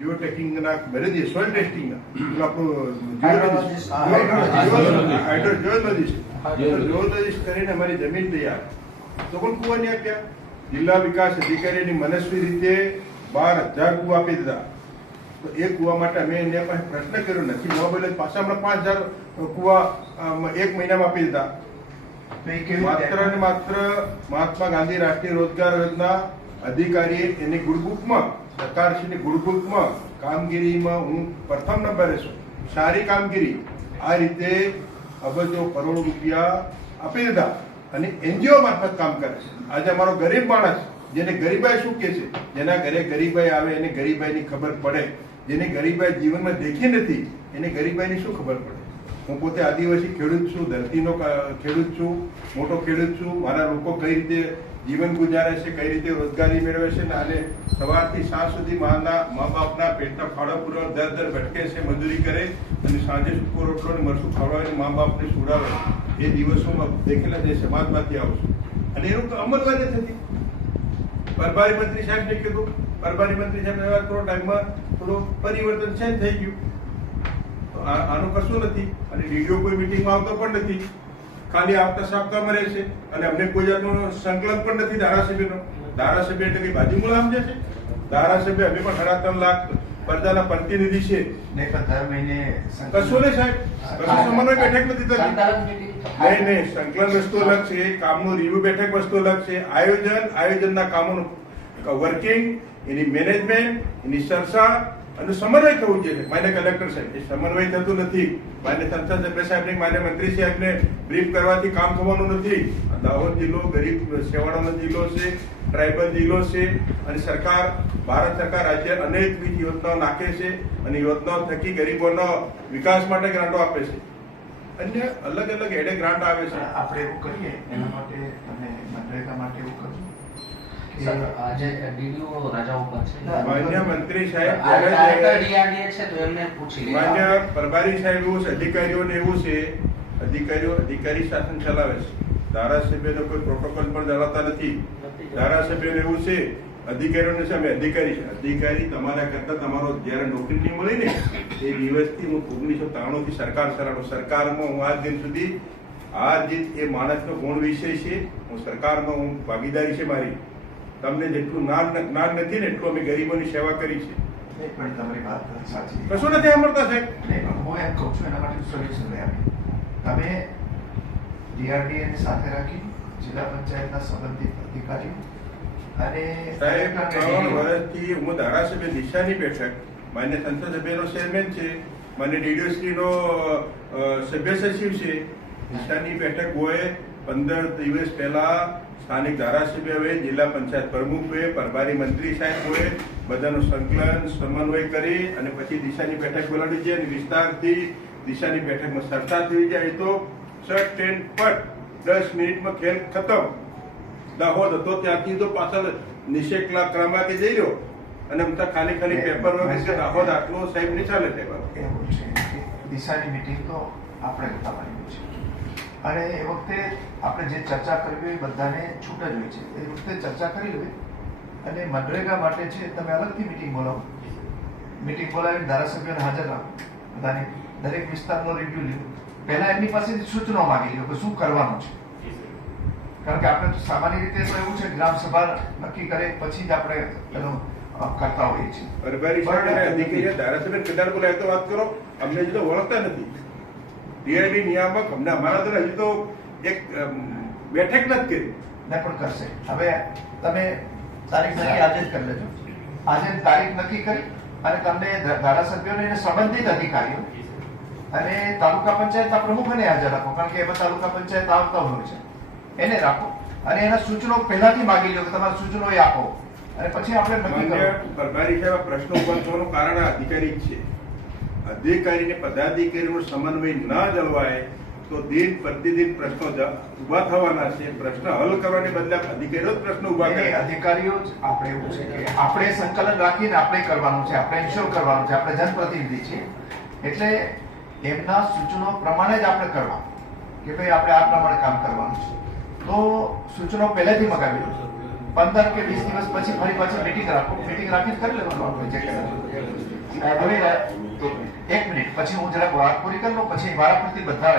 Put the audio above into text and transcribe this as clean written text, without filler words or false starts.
Jio ટેકિંગના બરેદી soil ટેસ્ટિંગના આપણું હાઇડ્રોજિયોલોજીસ્ટ કરીને અમારી જમીન તૈયાર તો પણ કુવા નહીં આપ્યા. જિલ્લા વિકાસ અધિકારીની મનસ્વી રીતે 12,000 કુવા આપી દીધા. તો એ કુવા માટે અમે એના પાસે પ્રશ્ન કર્યો નથી. મોબાઈલ પાછા હમણાં 5,000 કુવા 1 મહિનામાં આપી દીધા. માત્ર ને માત્ર મહાત્મા ગાંધી રાષ્ટ્રીય રોજગાર યોજના અધિકારીએ એની ગુડબુકમાં સરકારશ્રીની ગુડબુકમાં કામગીરીમાં હું પ્રથમ નંબરે છું. સારી કામગીરી આ રીતે અબજો કરોડો રૂપિયા આપી દીધા અને એનજીઓ મારફત કામ કરે છે. આજે અમારો ગરીબ માણસ જેને ગરીબાઈ શું કે છે, જેના ઘરે ગરીબાઈ આવે એને ગરીબાઈની ખબર પડે, જેને ગરીબાઈ જીવનમાં દેખી નથી એને ગરીબાઈની શું ખબર પડે. હું પોતે આદિવાસી ખેડૂત છું, ધરતીનો ખેડૂત છું, મોટો ખેડૂત છું. મારા લોકો કઈ રીતે જીવન ગુજારે છે, કઈ રીતે રોજગારી મેળવે છે અને સવારથી સાંજ સુધી મા બાપના પેટના ફાળો પૂરો દર ભટકે છે, મજૂરી કરે અને સાંજે સૂકો રોટલો ને મરચું ખવડાવીને મા બાપને સુડાવે. એ દિવસોમાં દેખેલા જે સમાજમાંથી આવું છું અને એનું અમલવારી થતી. પ્રભારી મંત્રી સાહેબને કીધું, પ્રભારી મંત્રી સાહેબ થોડો ટાઈમમાં થોડું પરિવર્તન ચેન્જ થઈ ગયું. આનું કશું નથી અને ડીડીઓ કોઈ મિટિંગમાં આવતો પણ નથી, ખાલી આવતા સાપ્તાહમાં રહે છે અને અમને કોઈ જાતનો સંકલન પણ નથી ધારાસભ્યનો. ધારાસભ્ય એટલે કઈ બાજુ મૂળ સમજે છે? ધારાસભ્ય અમે પણ 3.5 લાખ પ્રજાના પ્રતિનિધિ છે. કશું નહીં સાહેબ, કશું સમન્વય બેઠક નથી થતી. નહીં, સંકલન વસ્તુ અલગ છે, કામનું રિવ્યુ બેઠક વસ્તુ અલગ છે. આયોજનના કામોનું વર્કિંગ, એની મેનેજમેન્ટ, એની ચર્ચા અને સમન્વય થવું જોઈએ. માન્ય કલેક્ટર સાહેબ, એ સમન્વય થતું નથી. માન્ય સંસદ સભ્ય સાહેબને, માન્ય મંત્રી સાહેબને બ્રીફ કરવાથી કામ થવાનું નથી. દાહોદ જિલ્લો ગરીબ છેવાડાનો જિલ્લો છે, ટ્રાઇબલ જિલ્લો છે અને સરકાર, ભારત સરકાર રાજ્ય અનેકવિધ યોજનાઓ નાખે છે અને યોજનાઓ થકી ગરીબોનો વિકાસ માટે ગ્રાન્ટો આપે છે. અન્ય અલગ અલગ એડે ગ્રાન્ટ આવે છે. આપણે એવું કરીએ એના માટે તમે મનરેગા માટે એવું કરજો. આજે ડીડીઓ રાજા ઉપર છે. માન્ય મંત્રી સાહેબ, ડીઆરડીએ છે તો એમને પૂછી લે. માન્ય પ્રભારી સાહેબ એવું છે, અધિકારીઓને એવું છે, અધિકારી શાસન ચલાવે છે. ધારાસભ્યનો કોઈ પ્રોટોકોલ પણ ચલાવતા નથી. ધારાસભ્યોને એવું છે, અધિકારીઓને છે અમે અધિકારી છે. અધિકારી તમારા કરતા તમારો જયારે નોકરી નહીં મળી ને એ દિવસથી હું 1993 થી સરકાર ચલાવું. સરકારમાં હું આજ દિન સુધી આ જીત એ માણસનો ગુણ વિષય છે. હું સરકારમાં હું ભાગીદારી છે મારી. તમને જેટલું જ્ઞાન નથી ને એટલું અમે ગરીબોની સેવા કરી છે. પણ તમારી વાત સાચી, કશું નથી સાંભળતા સાહેબ. હું એમ કહું છું એના માટે સોલ્યુશન લઈ આપી. તમે ડીઆરડીએ ને સાથે રાખી જિલ્લા પંચાયતના સંબંધિત અધિકારીઓ અને સાહેબ 3 વર્ષથી હું ધારાસભ્ય દિશાની બેઠક, માન્ય સંસદ સભ્યનો ચેરમેન છે, માન્ય ડીડીઓ શ્રીનો સભ્ય સચિવ છે. દિશાની બેઠક હોય 15 દિવસ પહેલા સ્થાનિક ધારાસભ્ય હોય, જિલ્લા પંચાયત પ્રમુખ હોય, પ્રભારી મંત્રી સાહેબ હોય, બધાનું સંકલન સમન્વય કરી અને પછી દિશાની બેઠક બોલાવી છે અને વિસ્તારથી દિશાની બેઠકમાં ચર્ચા થઈ જાય તો શર્ટ ટ્રેન પટ 10 મિનિટમાં ખેલ ખતમ. દાહોદ હતો ત્યાંથી તો પાછળ નિષેકલા ક્રમાંકે જઈ રહ્યો અને ખાલી પેપર વગર દાહોદ આટલું સાહેબ નહીં ચાલે. એવું છે દિશાની મિટિંગ તો આપણે થવાની છે અને એ વખતે આપણે જે ચર્ચા કરવી હોય બધાને છૂટ જ હોય છે. એ વખતે ચર્ચા કરી લેવી અને મનરેગા માટે છે તમે અલગથી મિટિંગ બોલાવો. મિટિંગ બોલાવીને ધારાસભ્યોને હાજર રાખો, બધાને દરેક વિસ્તારનો રિવ્યુ લ્યો. પહેલા એમની પાસેથી સૂચનો માંગી લો કે શું કરવાનું છે. કારણ કે આપણે તો સામાન્ય રીતે તો એવું છે ગ્રામ સભા નક્કી કરે પછી જ આપણે એનું કરતા હોઈએ છીએ. પ્રભારી સાહેબ ધારાસભ્ય કદાચ બોલાય તો વાત કરો, અમને હજી તો ઓળખતા નથી. ડીઆરડી નિયામક અમને અમારા દ્વારા હજી તો એક બેઠક નથી કરી. ને પણ કરશે. હવે તમે તારીખ નક્કી આજે જ કરી લેજો. આજે તારીખ નક્કી કરી અને તમને ધારાસભ્યોને એને સંબંધિત અધિકારીઓ અને તાલુકા પંચાયતના પ્રમુખને હાજર રાખો. કારણ કે એમાં તાલુકા પંચાયત આવતા હોય છે, એને રાખો અને એના સૂચનો પહેલાથી માગી લો કે તમારા સૂચનો એ આપો અને પછી આપણે નક્કી કરો. પ્રભારી સાહેબ પ્રશ્નો ઉભા થવાનું કારણ અધિકારી જ છે. અધિકારીને પદાધિકારીનો સમન્વય ના જળવાય તો દિન પ્રતિદિન પ્રશ્નો ઉભા થવાના છે. પ્રશ્ન હલ કરવાને બદલે અધિકારીઓ જ પ્રશ્ન ઉભા કરે. અધિકારીઓ જ આપણે એવું છે કે આપણે સંકલન રાખીને આપણે કરવાનું છે, આપણે ઇન્શ્યોર કરવાનું છે. આપણે જનપ્રતિનિધિ છીએ એટલે એમના સૂચનો પ્રમાણે જ આપણે કરવાનું કે ભાઈ આપણે આ પ્રમાણે કામ કરવાનું છે. તો સૂચનો પહેલેથી મગાવી લો. 15 કે 20 દિવસ પછી ફરી પાછી મીટિંગ રાખો. મીટિંગ રાખીને કરી લેવાનું આપણે જે કરવાનું. હવે એક મિનિટ પછી હું જરાક વાત પૂરી કરી લઉં પછી વારાફરતી બધા